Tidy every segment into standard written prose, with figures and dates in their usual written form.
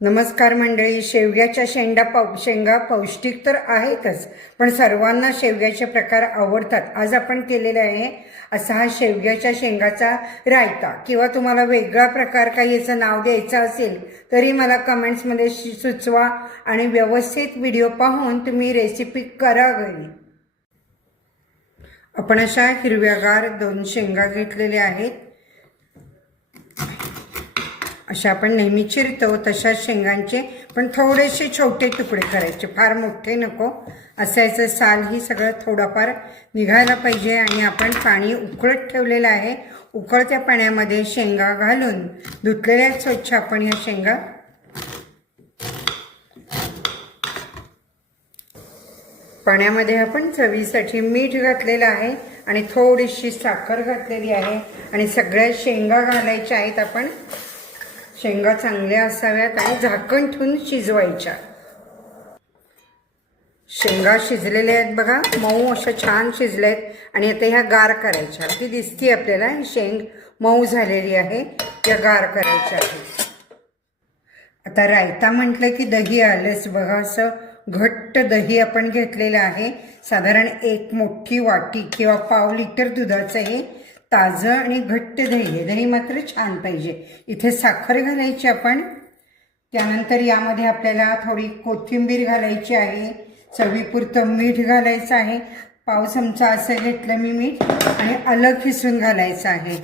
नमस्कार मंडळी. शेवग्याच्या शेंगा पौष्टिक तर आहेतच, पण सर्वांना शेवग्याचे प्रकार आवडतात. आज आपण केलेला आहे असा हा शेवग्याच्या शेंगाचा रायता, किंवा तुम्हाला वेगळा प्रकार काही याचं नाव द्यायचं असेल तरी मला कमेंट्समध्ये सुचवा आणि व्यवस्थित व्हिडिओ पाहून तुम्ही रेसिपी करा घरी. आपण अशा हिरव्यागार 2 शेंगा घेतलेल्या आहेत. अशा आपण नेहमी चिरतो तशा शेंगांचे पण थोडेसे छोटे तुकडे करायचे, फार मोठे नको. असायचं साल ही सगळं थोडाफार निघायला पाहिजे. आणि आपण पाणी उकळत ठेवलेलं आहे. उकळत्या पाण्यामध्ये शेंगा घालून धुतलेल्या स्वच्छ आपण ह्या शेंगा पाण्यामध्ये आपण चवीसाठी मीठ घातलेलं आहे आणि थोडीशी साखर घातलेली आहे आणि सगळ्या शेंगा घालायच्या आहेत. आपण शेंगा चांगल्या असाव्यात आणि झाकण ठेवून शिजवायच्या. शेंगा शिजलेल्या आहेत बघा, मऊ अशा छान शिजल्या आहेत. आणि आता ह्या गार करायच्या. ती दिसती आपल्याला ही शेंग मऊ झालेली आहे, त्या गार करायच्या आहेत. आता रायता म्हटलं की दही आलंच बघा. असं घट्ट दही आपण घेतलेलं आहे. साधारण 1 मोठी वाटी किंवा पाव लिटर दुधाचं हे ताजं आणि घट्ट दही आहे. दही मात्र छान पाहिजे. इथे साखर घालायची आपण. त्यानंतर यामध्ये आपल्याला थोडी कोथिंबीर घालायची आहे. चवीपुरतं मीठ घालायचं आहे. पाव चमचा असं घेतलं मी मीठ. आणि आलं खिसून घालायचं आहे.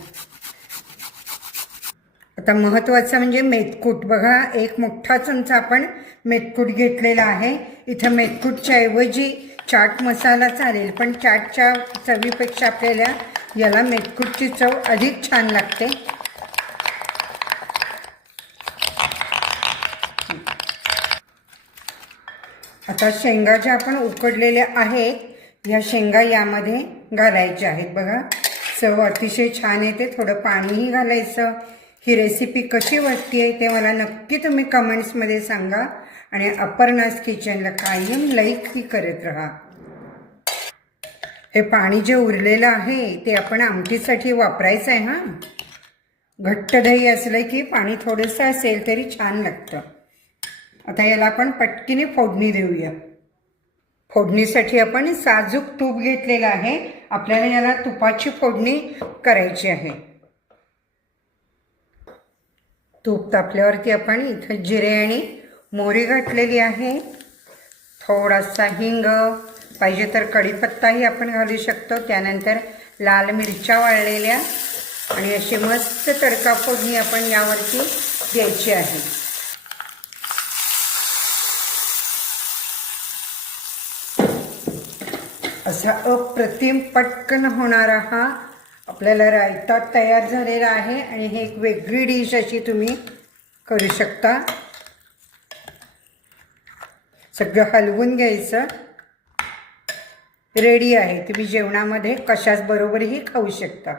आता महत्त्वाचं म्हणजे मेथकूट बघा, 1 मोठा चमचा आपण मेथकूट घेतलेला आहे. इथं मेथकूटच्या ऐवजी चाट मसाला चालेल, पण चाटच्या चवीपेक्षा आपल्याला याला मेथकूटची चव अधिक छान लागते. आता शेंगा ज्या आपण उकडलेल्या आहेत, ह्या शेंगा यामध्ये घालायच्या आहेत बघा. चव अतिशय छान येते. थोडं पाणीही घालायचं. ही रेसिपी कशी वाटते ते मला नक्की तुम्ही कमेंट्समध्ये सांगा. आणि अपर्णास किचनला कायम लाईकही करत राहा. हे पाणी जे उरलेलं आहे ते आपण आमटीसाठी वापरायचं आहे हां. घट्ट दही असलं की पाणी थोडंसं असेल तरी छान लागतं. आता याला आपण पटकीने फोडणी देऊया. फोडणीसाठी आपण साजूक तूप घेतलेलं आहे. आपल्याला याला तुपाची फोडणी करायची आहे. तूप तापल्यावरती आपण इथं जिरे आणि मोहरी घातलेली आहे. थोडासा हिंग, पाहिजे तर कढीपत्ताही आपण घालू शकतो. त्यानंतर लाल मिरच्या वाळलेल्या आणि अशी मस्त तडका फोडणी आपण यावरती द्यायची आहे. असा अप्रतिम पटकन होणारा हा आपल्याला रायता तयार झालेला आहे. आणि हे एक वेगळी डिश अशी तुम्ही करू शकता. सगळं हलवून घ्यायचं. रेडी आहे. तुम्ही जेवणामध्ये कशाच बरोबरही खाऊ शकता.